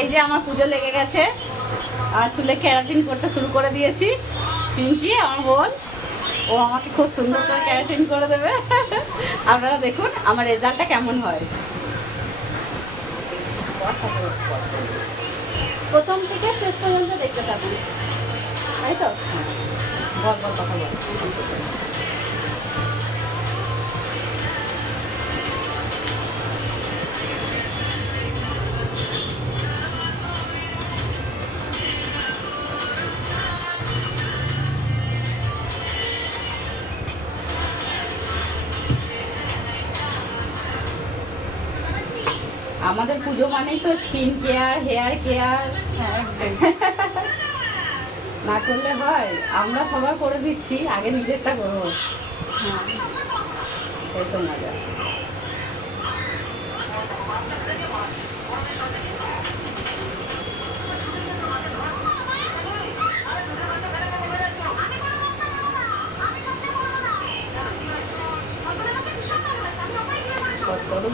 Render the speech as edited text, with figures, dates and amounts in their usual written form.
এই যে আমার পুজো লেগে গেছে আর চুলে ক্যারাটিন করতে শুরু করে দিয়েছি। পিঙ্কি আমার বোন, ও আমাকে খুব সুন্দর করে ক্যারাটিন করে দেবে। আপনারা দেখুন আমার রেজাল্টটা কেমন হয়। প্রথম থেকে শেষ পর্যন্ত দেখতে থাকুন, তাই তো? বল বল কথা বল। আমাদের পুজো মানেই তো স্কিন কেয়ার, হেয়ার কেয়ার, না করলে হয়? আমরা সবার করে দিচ্ছি, আগে নিজেরটা করবো। হ্যাঁ, এই তো মজা। কত